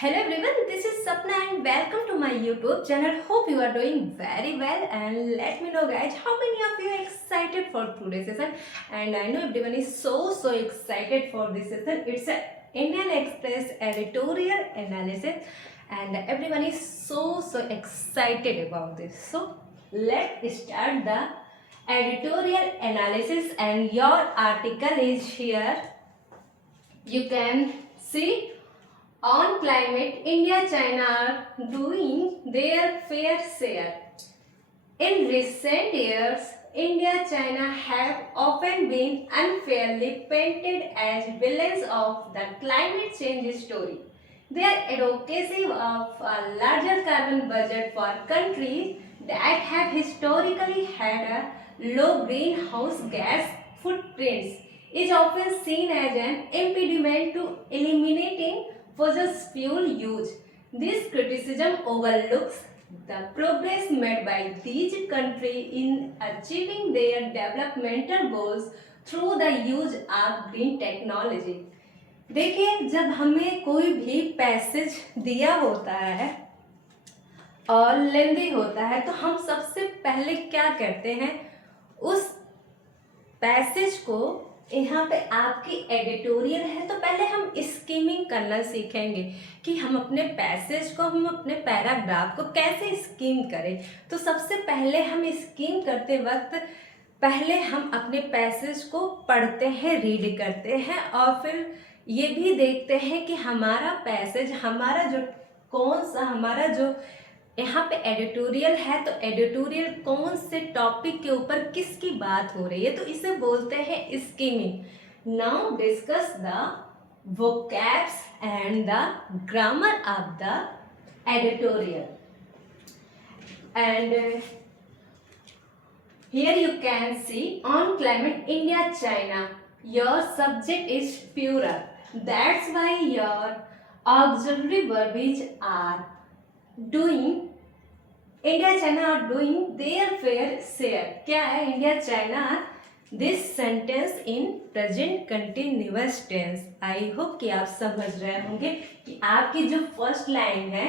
Hello everyone, this is Sapna and welcome to my YouTube channel. Hope you are doing very well and let me know guys how many of you are excited for today's session. And I know everyone is so excited for this session. It's a Indian Express editorial analysis and everyone is so excited about this. So let's start the editorial analysis and your article is here. You can see on climate, India China are doing their fair share. In recent years, India China have often been unfairly painted as villains of the climate change story. Their advocacy of a larger carbon budget for countries that have historically had a low greenhouse gas footprints is often seen as an impediment to eliminating fossil fuel use. This criticism overlooks the progress made by these countries in achieving their developmental goals through the use of green technology. देखिए, जब हमें कोई भी passage दिया होता है और लेंदी होता है तो हम सबसे पहले क्या करते हैं, उस पैसेज को यहाँ पे आपकी एडिटोरियल है तो पहले हम स्कीमिंग करना सीखेंगे कि हम अपने पैसेज को, हम अपने पैराग्राफ को कैसे स्कीम करें। तो सबसे पहले हम स्कीम करते वक्त पहले हम अपने पैसेज को पढ़ते हैं, रीड करते हैं और फिर ये भी देखते हैं कि हमारा पैसेज, हमारा जो हमारा जो यहाँ पे एडिटोरियल है तो एडिटोरियल कौन से टॉपिक के ऊपर किसकी बात हो रही है, तो इसे बोलते हैं skimming. Now discuss the vocabs and the grammar of the editorial. And here you can see on climate India China, your subject is plural. That's why your auxiliary verbiage are doing. India China are doing their fair share. क्या है? India China this sentence in present continuous tense. I hope कि आप समझ रहे होंगे कि आपकी जो फर्स्ट लाइन है,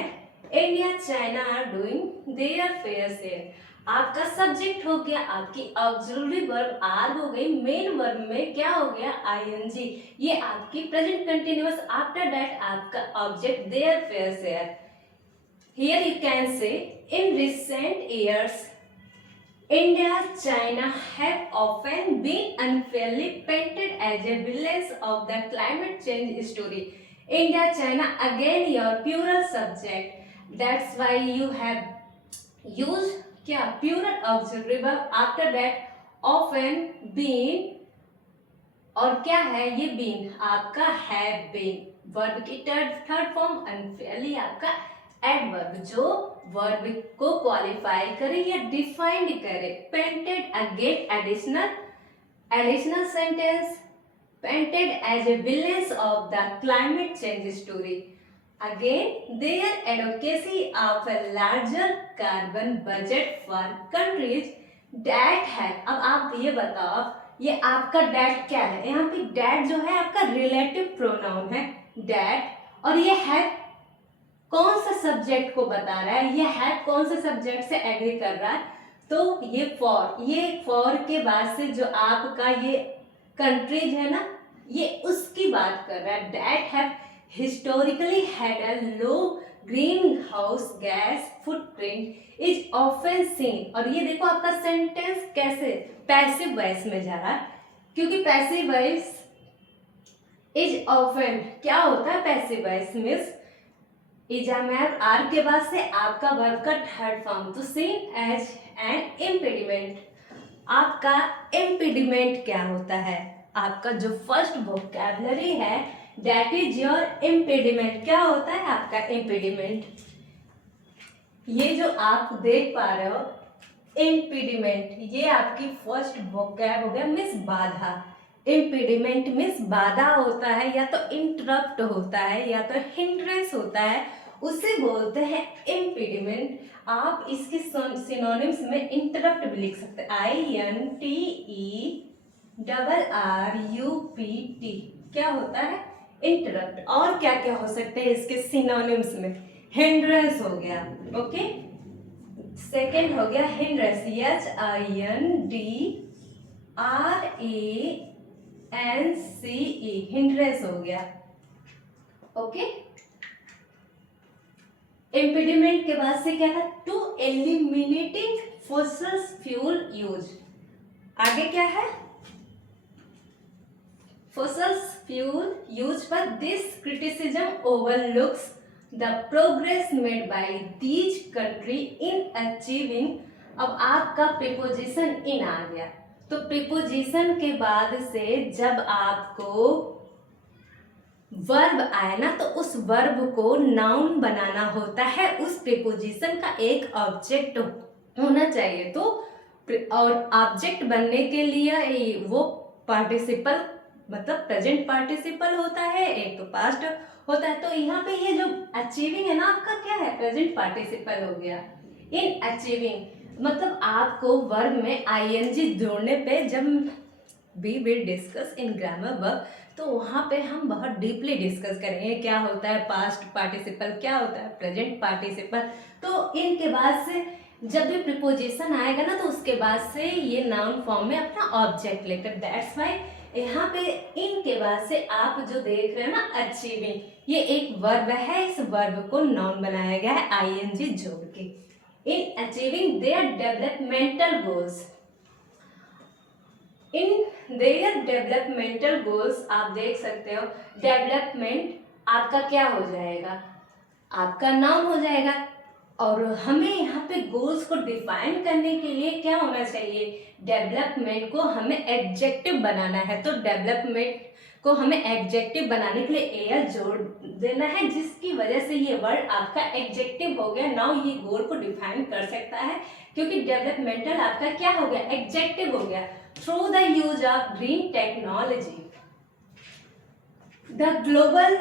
India China are doing their fair share, आपका सब्जेक्ट हो गया, आपकी ऑक्सिलरी वर्ब आर हो गई, मेन वर्ब में क्या हो गया? आईएनजी। ये आपकी प्रेजेंट कंटिन्यूअस, आफ्टर दैट आपका object their fair share. Here you can say, in recent years, India, China have often been unfairly painted as a villains of the climate change story. India, China, again your plural subject. That's why you have used क्या? Plural auxiliary verb. After that, often been, और क्या है ये? been आपका have been, verb की third form unfairly आपका adverb, जो verb को क्वालिफाई करे या डिफाइंड करे। Painted again additional sentence, painted as a villains of the climate change story. Again their advocacy of a larger carbon budget for countries that है। अब आप ये बताओ, ये आपका डैट क्या है? यहाँ पे डैट जो है आपका रिलेटिव प्रोनाउन है डैट, और ये है कौन सा सब्जेक्ट को बता रहा है? ये है कौन से सब्जेक्ट से एग्री कर रहा है? तो ये फॉर के बाद से जो आपका ये कंट्रीज है ना, ये उसकी बात कर रहा है। That have historically had a low green house gas footprint is often seen. और ये देखो आपका सेंटेंस कैसे पैसिव वॉइस में जा रहा है, क्योंकि पैसिव वॉइस इज ऑफन क्या होता है? पैसिव वॉइस मीन्स इजामैर आर के बाद से आपका वर्ब का थर्ड फॉर्म, तो सेम एज एन इम्पेडिमेंट। आपका इम्पेडिमेंट क्या होता है? आपका जो फर्स्ट वोकैबुलरी है दैट इज योर इम्पेडिमेंट। क्या होता है आपका इम्पेडिमेंट? ये जो आप देख पा रहे हो इम्पेडिमेंट, ये आपकी फर्स्ट वोकैब हो गया, मीन्स बाधा। इम्पेडिमेंट मीन्स बाधा होता है, या तो इंटरप्ट होता है या तो हिंड्रेंस होता है, उसे बोलते हैं इम्पेडिमेंट। आप इसके सिनोनिम्स में इंटरप्ट भी लिख सकते हैं, INTERRUPT। क्या होता है इंटरप्ट। और क्या क्या हो सकते हैं इसके सिनोनिम्स में? हिंड्रेंस हो गया, ओके। सेकेंड हो गया हिंड्रेंस, HINDRANCE, हिंड्रेंस हो गया, ओके। इम्पीडिमेंट के बाद से क्या था? To eliminating fossil fuel use. आगे क्या है? fossil fuel use, but this criticism overlooks the progress made by these country in achieving। अब आपका प्रीपोजिशन इन आ गया, तो प्रीपोजिशन के बाद से जब आपको वर्ब आए ना, तो उस वर्ब को नाउन बनाना होता है, उस प्रीपोजिशन का एक ऑब्जेक्ट होना चाहिए। तो और ऑब्जेक्ट बनने के लिए वो पार्टिसिपल मतलब प्रेजेंट पार्टिसिपल होता है, एक तो पास्ट होता है। तो यहाँ पे ये जो अचीविंग है ना, आपका क्या है? प्रेजेंट पार्टिसिपल हो गया। इन अचीविंग मतलब आपको वर्ब में आईएनजी जोड़ने पे, जब we will discuss in grammar verb, तो वहाँ पे हम बहुत डीपली डिस्कस करेंगे क्या होता है पास्ट पार्टिसिपल, क्या होता है प्रेजेंट पार्टिसिपल। तो इनके बाद से जब भी प्रीपोजिशन आएगा ना, तो उसके बाद से ये नाउन फॉर्म में अपना ऑब्जेक्ट लेकर, दैट्स वाई यहाँ पे इनके बाद से आप जो देख रहे हैं ना अचीविंग, ये एक वर्ब है, इस वर्ब को नाउन बनाया गया है आईएनजी जोड़ के। In achieving their developmental goals, in their developmental goals, आप देख सकते हो डेवलपमेंट आपका क्या हो जाएगा? आपका नाउन हो जाएगा। और हमें यहाँ पे गोल्स को डिफाइन करने के लिए क्या होना चाहिए? डेवलपमेंट को हमें एडजेक्टिव बनाना है, तो डेवलपमेंट को हमें एडजेक्टिव बनाने के लिए एल जोड़ देना है, जिसकी वजह से ये वर्ड आपका एडजेक्टिव हो गया। नाउ ये गोल को डिफाइन कर सकता है, क्योंकि डेवलपमेंटल आपका क्या हो गया? एडजेक्टिव हो गया। Through the use of green technology, the global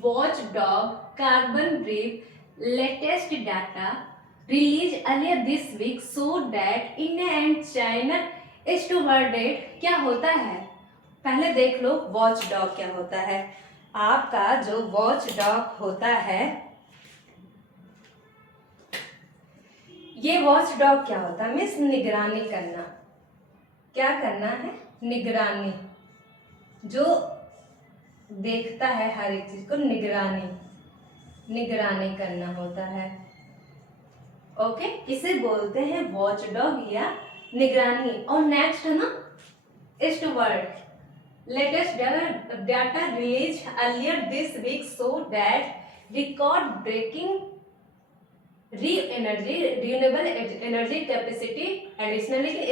watchdog carbon brief latest data released earlier this week showed that India and China stewarded। क्या होता है? पहले देख लो वॉच डॉग क्या होता है। आपका जो वॉच डॉग होता है, ये वॉच डॉग क्या होता है? मीन्स निगरानी करना। क्या करना है? निगरानी, जो देखता है हर एक चीज को, निगरानी करना होता है, ओके। इसे बोलते हैं वॉच डॉग या निगरानी। और नेक्स्ट है ना steward, latest data release earlier this week so that record breaking renewable energy capacity additional. लेकिन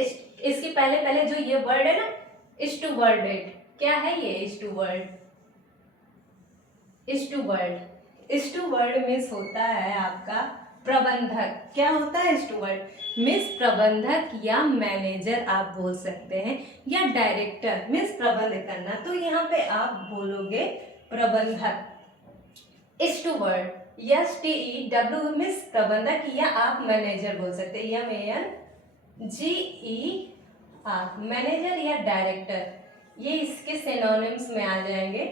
इसके पहले जो ये वर्ड है ना स्टूवर्डेड, क्या है ये? स्टूवर्ड मीन्स होता है आपका प्रबंधक। क्या होता है स्टूवर्ड? मीन्स प्रबंधक या मैनेजर आप बोल सकते हैं, या डायरेक्टर मीन्स प्रबंध करना। तो यहाँ पे आप बोलोगे प्रबंधक। स्टूवर्ड STEW मीन्स प्रबंधक, या आप मैनेजर बोल सकते हैं, MENGER, मैनेजर या डायरेक्टर, ये इसके सिनोनिम्स में आ जाएंगे।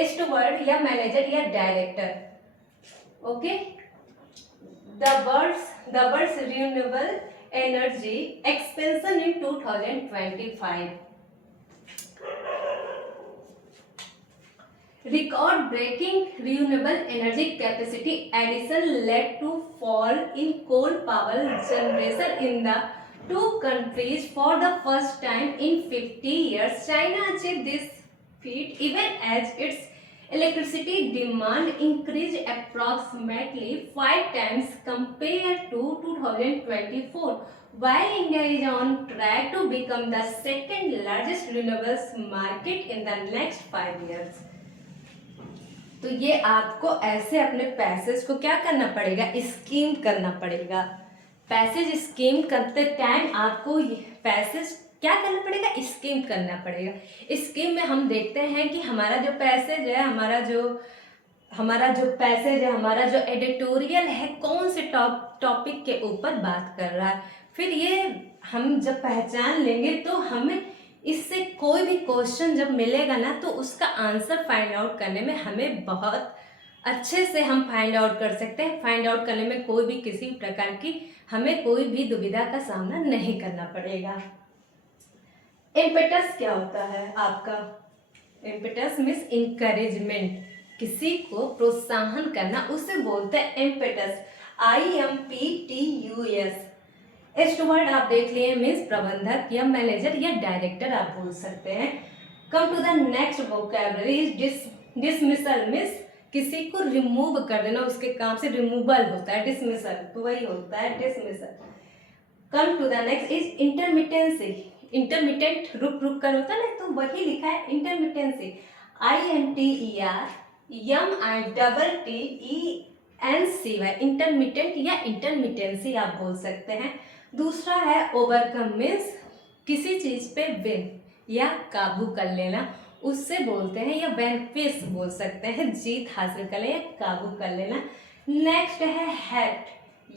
स्टूवर्ड या मैनेजर या director, okay. The birds renewable energy expansion in 2025, record breaking renewable energy capacity addition led to fall in coal power generation in the two countries for the first time in 50 years. China achieved this feat even as its electricity demand increased approximately 5 times compared to 2024, while India is on track to become the second largest renewables market in the next 5 years. तो ये आपको ऐसे अपने passage को क्या करना पड़ेगा? Scheme करना पड़ेगा। पैसेज स्कीम करते टाइम आपको पैसेज क्या करना पड़ेगा? स्कीम करना पड़ेगा। स्कीम में हम देखते हैं कि हमारा जो पैसेज है, हमारा जो एडिटोरियल है, कौन से टॉपिक के ऊपर बात कर रहा है। फिर ये हम जब पहचान लेंगे तो हमें इससे कोई भी क्वेश्चन जब मिलेगा ना तो उसका आंसर फाइंड आउट करने में हमें बहुत अच्छे से हम फाइंड आउट कर सकते हैं। फाइंड आउट करने में कोई भी किसी प्रकार की हमें कोई भी दुविधा का सामना नहीं करना पड़ेगा। इम्पेटस क्या होता है आपका? इम्पेटस मीन्स इंकरेजमेंट, किसी को प्रोत्साहन करना, उसे बोलते हैं इम्पेटस। IMPTUS। एक्सट्रोवर्ट आप देख लिए मीन्स प्रबंधक या मैनेजर या डायरेक्टर आप बोल सकते हैं। Come to the next vocabulary. Dismissal means किसी को रिमूव कर देना, उसके काम से रिमूवल होता है डिसमिसल, तो वही होता है dismissal. Come to the next is intermittency. Intermittent रुक रुक कर होता है ना, तो वही लिखा है इंटरमिटेंसी। INTERMITTENCY, इंटरमिटेंट या इंटरमिटेंसी आप बोल सकते हैं। दूसरा है ओवरकम मीन्स किसी चीज पे विन या काबू कर लेना, उससे बोलते हैं, या वैनक्विश बोल सकते हैं, जीत हासिल कर लेना या काबू कर लेना। नेक्स्ट है heft,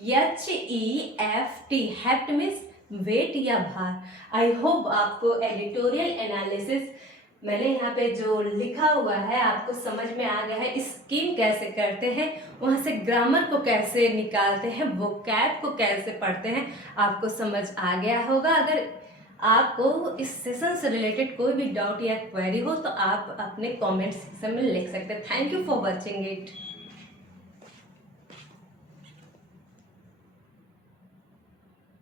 HEFT। Heft means weight या भार। आई होप आपको एडिटोरियल एनालिसिस मैंने यहाँ पे जो लिखा हुआ है आपको समझ में आ गया है। स्कीम कैसे करते हैं, वहाँ से ग्रामर को कैसे निकालते हैं, वोकैब को कैसे पढ़ते हैं, आपको समझ आ गया होगा। अगर आपको इस सेशन से रिलेटेड कोई भी डाउट या क्वेरी हो तो आप अपने कमेंट सेक्शन में लिख सकते हैं। Thank you for watching it.